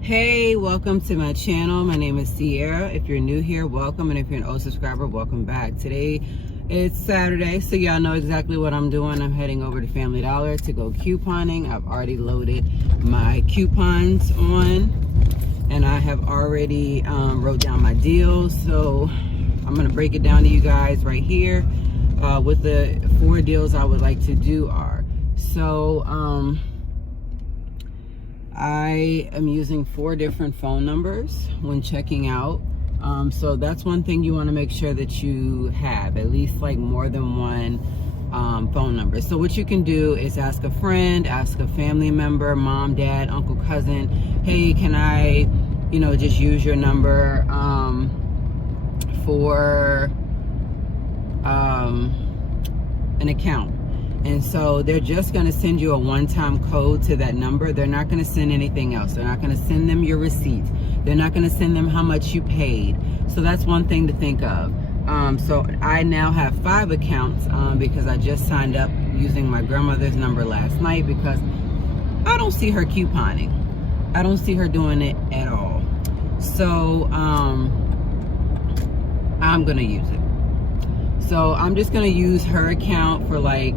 Hey, welcome to my channel. My name is C'Aira. If you're new here, welcome, and if you're an old subscriber, welcome back. Today it's Saturday, so y'all know exactly what I'm doing. I'm heading over to Family Dollar to go couponing. I've already loaded my coupons on, and I have already wrote down my deals, so I'm gonna break it down to you guys right here. What the 4 deals I would like to do are. So I am using 4 different phone numbers when checking out. So that's one thing you want to make sure that you have, at least like more than one phone number. So what you can do is ask a friend, ask a family member, mom, dad, uncle, cousin, hey, can I, just use your number for an account. And so they're just going to send you a one-time code to that number. They're not going to send anything else. They're not going to send them your receipt. They're not going to send them how much you paid. So that's one thing to think of. So I now have 5 accounts because I just signed up using my grandmother's number last night because I don't see her couponing. I don't see her doing it at all. So I'm going to use it. So I'm just going to use her account for like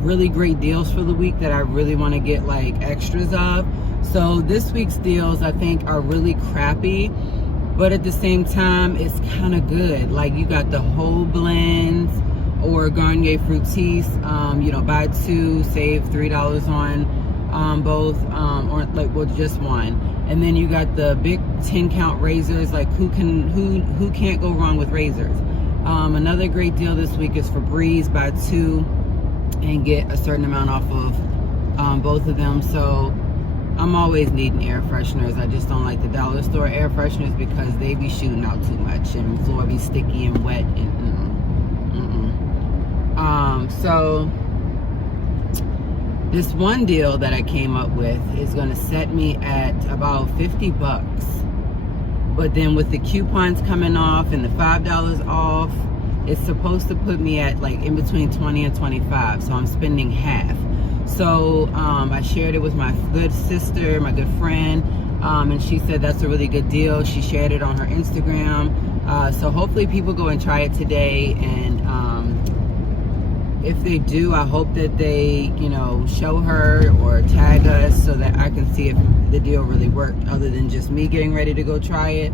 really great deals for the week that I really want to get like extras of. So this week's deals I think are really crappy, but at the same time it's kind of good. Like you got the whole blends or Garnier Fructis, buy 2 save $3 on both, or like just one. And then you got the big 10 count razors. Like who can't go wrong with razors? Another great deal this week is Febreze, buy 2 and get a certain amount off of both of them. So I'm always needing air fresheners. I just don't like the dollar store air fresheners because they be shooting out too much and the floor be sticky and wet and so this one deal that I came up with is going to set me at about $50. But then with the coupons coming off and the $5 off, it's supposed to put me at like in between 20 and 25. So I'm spending half. So I shared it with my good sister, my good friend, and she said that's a really good deal. She shared it on her Instagram. So hopefully people go and try it today. And if they do, I hope that they, show her or tag us so that I can see if the deal really worked other than just me getting ready to go try it.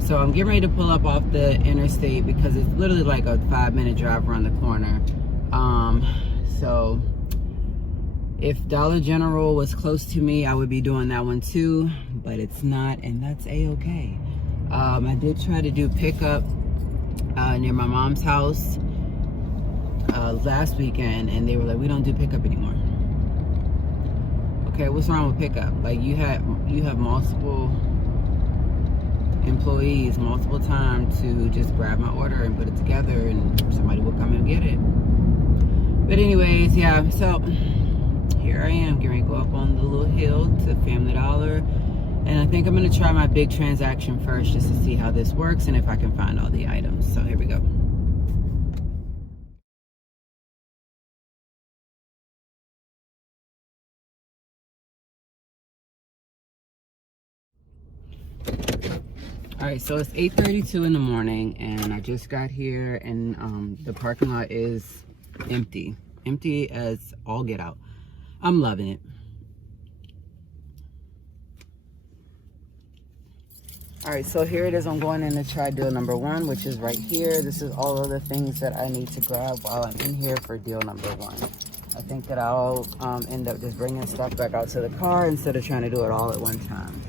So I'm getting ready to pull up off the interstate because it's literally like a 5-minute drive around the corner. So if Dollar General was close to me, I would be doing that one too, but it's not, and that's a-okay. I did try to do pickup near my mom's house last weekend, and they were like, we don't do pickup anymore. Okay, what's wrong with pickup? Like you have multiple employees multiple times to just grab my order and put it together and somebody will come and get it. But anyways, yeah, so here I am getting ready to go up on the little hill to Family Dollar, and I think I'm going to try my big transaction first just to see how this works and if I can find all the items. So here we go. All right, so it's 8:32 in the morning, and I just got here, and the parking lot is empty as all get out. I'm loving it. All right, so here it is. I'm going in to try deal number 1, which is right here. This is all of the things that I need to grab while I'm in here for deal number 1. I think that I'll end up just bringing stuff back out to the car instead of trying to do it all at one time.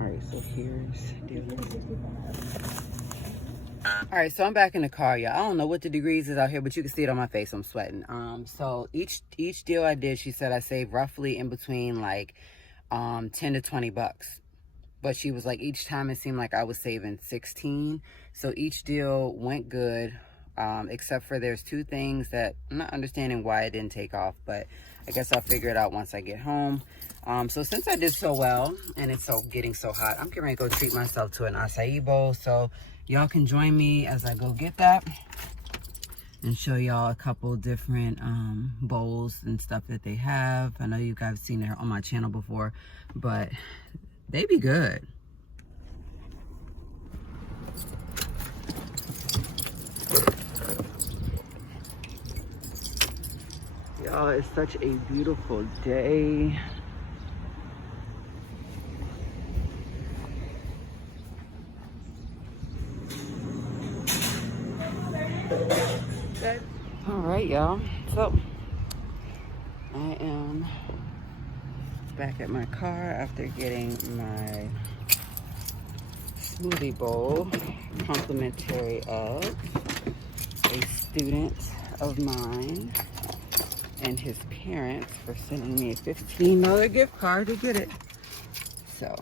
All right, so here's deal. All right, so I'm back in the car, y'all. I don't know what the degrees is out here, but you can see it on my face. I'm sweating. So each deal I did, she said I saved roughly in between like 10 to 20 bucks. But she was like, each time it seemed like I was saving 16. So each deal went good, except for there's two things that I'm not understanding why it didn't take off, but I guess I'll figure it out once I get home. So since I did so well and it's getting so hot, I'm getting ready to go treat myself to an acai bowl. So y'all can join me as I go get that and show y'all a couple different bowls and stuff that they have. I know you guys have seen it on my channel before, but they be good. Y'all, it's such a beautiful day. All right, y'all. So I am back at my car after getting my smoothie bowl, complimentary of a student of mine and his parents for sending me a $15 gift card to get it. So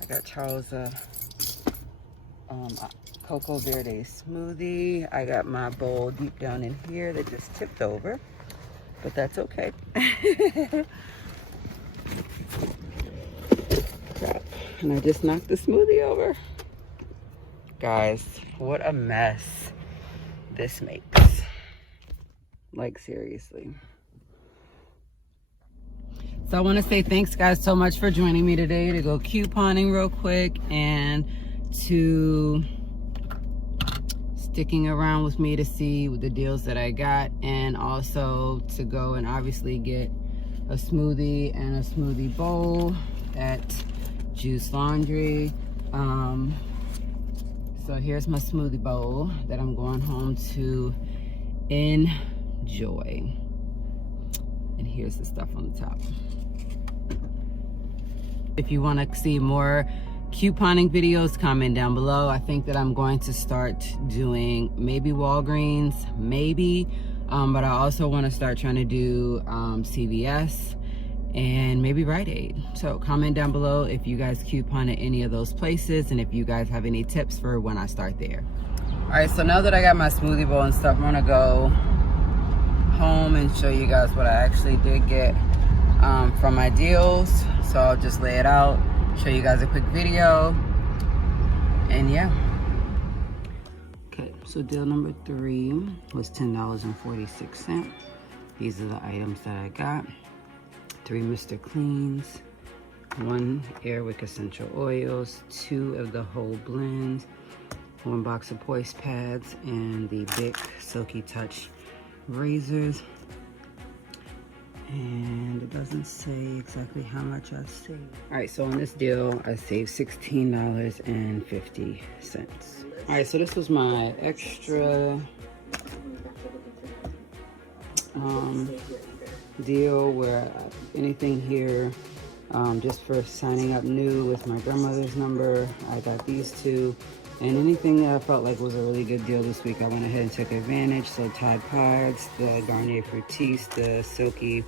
I got Charles a Cocoa Verde smoothie. I got my bowl deep down in here that just tipped over, but that's okay. Crap. And I just knocked the smoothie over. Guys, what a mess this makes. Like, seriously. So I want to say thanks, guys, so much for joining me today to go couponing real quick and to sticking around with me to see the deals that I got, and also to go and obviously get a smoothie and a smoothie bowl at Juice Laundry. So here's my smoothie bowl that I'm going home to enjoy. And here's the stuff on the top. If you want to see more couponing videos, comment down below. I think that I'm going to start doing maybe Walgreens, maybe, but I also want to start trying to do CVS and maybe Rite Aid. So comment down below if you guys coupon at any of those places and if you guys have any tips for when I start there. All right, so now that I got my smoothie bowl and stuff, I'm gonna go home and show you guys what I actually did get from my deals. So I'll just lay it out, show you guys a quick video, and yeah. Okay, so deal number 3 was $10.46. These are the items that I got. 3 Mr. Cleans, 1 Airwick Essential Oils, 2 of the Whole Blend, 1 box of Poise Pads, and the Bic Silky Touch razors. And it doesn't say exactly how much I saved. All right, so on this deal, I saved $16.50. All right, so this was my extra deal where anything here, just for signing up new with my grandmother's number, I got these 2. And anything that I felt like was a really good deal this week, I went ahead and took advantage. So Tide Pods, the Garnier Fructis, the Silky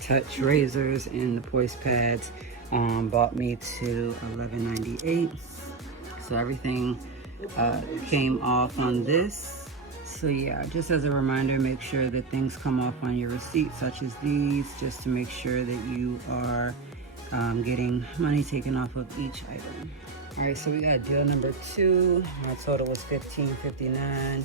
Touch razors, and the Poise Pads bought me to $11.98. So everything came off on this. So yeah, just as a reminder, make sure that things come off on your receipt, such as these, just to make sure that you are getting money taken off of each item. All right, so we got deal number 2. My total was $15.59.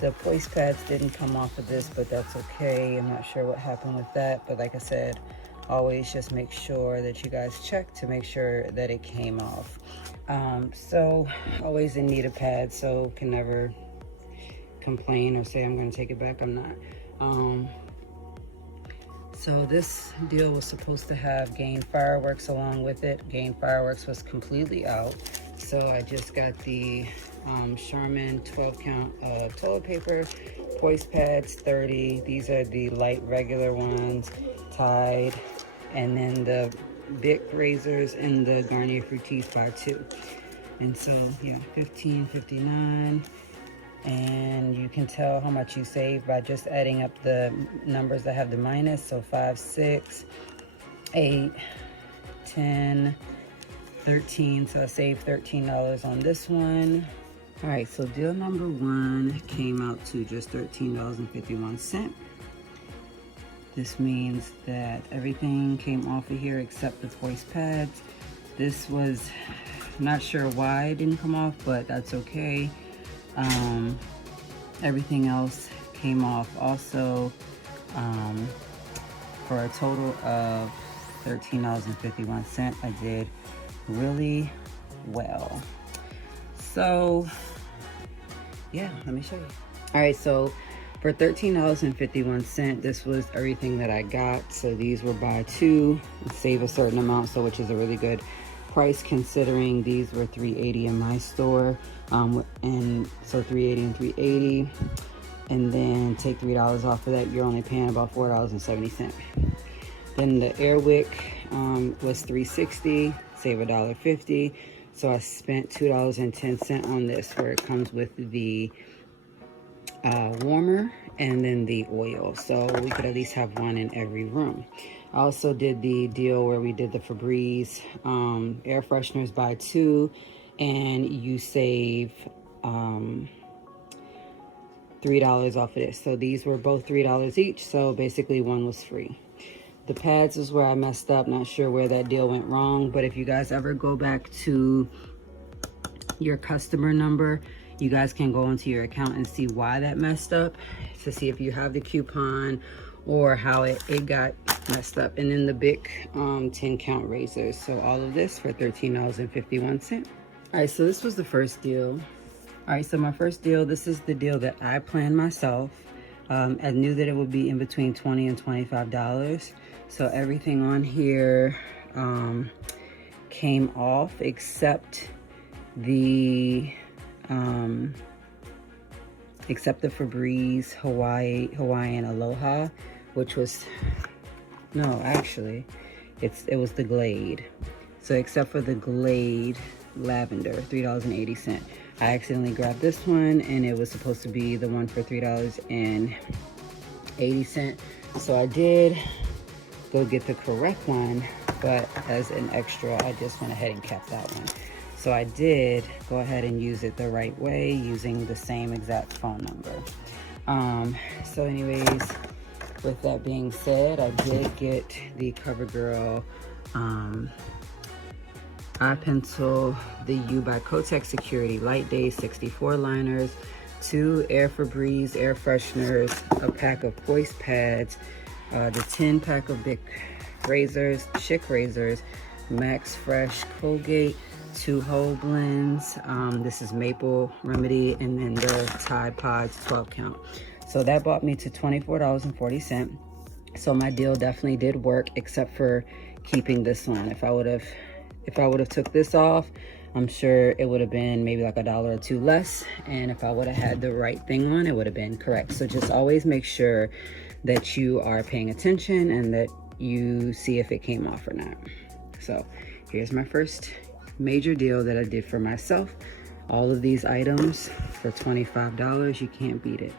The Poise Pads didn't come off of this, but that's okay. I'm not sure what happened with that, but like I said, always just make sure that you guys check to make sure that it came off. So always in need of pads, so can never complain or say I'm going to take it back. I'm not. So this deal was supposed to have Gain Fireworks along with it. Gain Fireworks was completely out. So I just got the Charmin 12 count of toilet paper, Poise Pads 30. These are the light regular ones, Tide, and then the Bic razors and the Garnier Fructis by 2. And so yeah, $15.59. And you can tell how much you save by just adding up the numbers that have the minus. So 5, 6, 8, 10, 13. So I saved $13 on this one. All right, so deal number 1 came out to just $13.51. This means that everything came off of here except the voice pads. This was, not sure why it didn't come off, but that's okay. Everything else came off also, for a total of $13.51. I did really well. So yeah, let me show you. All right, so for $13.51, this was everything that I got. So these were buy 2, save a certain amount, so which is a really good price considering these were $3.80 in my store. And so $3.80 and $3.80, and then take $3 off of that, you're only paying about $4.70. Then the Airwick was $3.60, save $1.50. So I spent $2.10 on this, where it comes with the warmer and then the oil, so we could at least have one in every room. I also did the deal where we did the Febreze air fresheners buy 2, and you save $3 off of this. So these were both $3 each, so basically one was free. The pads is where I messed up. Not sure where that deal went wrong, but if you guys ever go back to your customer number, you guys can go into your account and see why that messed up, to see if you have the coupon or how it got messed up. And then the big 10 count razors. So all of this for $13.51. All right, so this was the first deal. All right, so my first deal, this is the deal that I planned myself. I knew that it would be in between $20 and $25. So everything on here came off except the Febreze Hawaiian Aloha, which was, no, actually it was the Glade. So except for the Glade Lavender, $3.80. I accidentally grabbed this one, and it was supposed to be the one for $3.80. So I did go get the correct one, but as an extra, I just went ahead and kept that one. So I did go ahead and use it the right way, using the same exact phone number. So anyways, with that being said, I did get the CoverGirl eye pencil, the U by Kotex Security Light Day 64 liners, 2 Air Febreze air fresheners, a pack of voice pads, the 10 pack of big razors, Chic razors, Max Fresh Colgate, 2 whole blends. This is Maple Remedy, and then the Tide Pods 12 count. So that brought me to $24.40. So my deal definitely did work, except for keeping this one. If I would have took this off, I'm sure it would have been maybe like $1 or $2 less. And if I would have had the right thing on, it would have been correct. So just always make sure that you are paying attention and that you see if it came off or not. So here's my first major deal that I did for myself. All of these items for $25. You can't beat it.